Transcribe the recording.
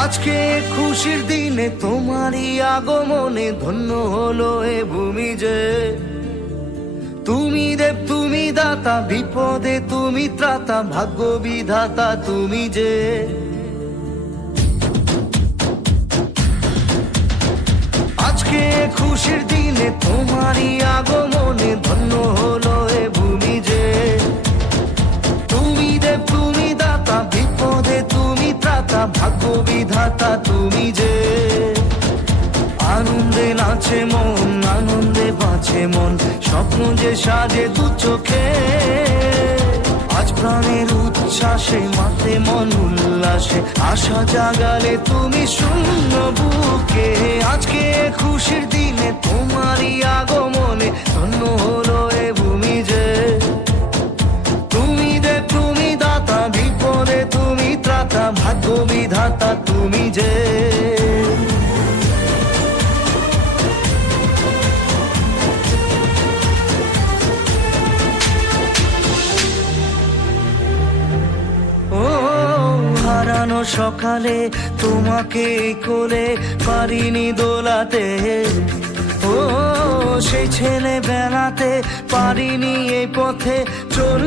আজকে খুশির দিনে তোমারই আগমনে ধন্য হলো এ ভূমি যে। তুমি দেব তুমি দাতা, বিপদে তুমি ত্রাতা, ভাগ্য বিধাতা তুমি যে। আজকে খুশির দিনে তোমারই আগমনে ধন্য হলো এ ভূমি যে। তুমি দেব তুমি দাতা, বিপদে তুমি ত্রাতা, ভাগ্য বিধাতা তুমি যে। আনন্দে নাচে মন, আনন্দে বাঁচে মন, স্বপ্ন যে সাজে দু চোখে। আজ প্রাণের উচ্ছ্বাসে মাতে মন উল্লাসে, আশা জাগালে তুমি শূন্য বুকে। আজকে খুশির দিনে তোমারই আগমনে ধন্য হলো এ ভূমি যে। তুমি দেব তুমি দাতা, বিপদে তুমি ত্রাতা, ভাগ্য বিধাতা তুমি যে। হারানো সকালে তোমাকে কোলে পারিনি দোলাতে, ও সেই ছেলে বেলাতে পারিনি এই পথে চল।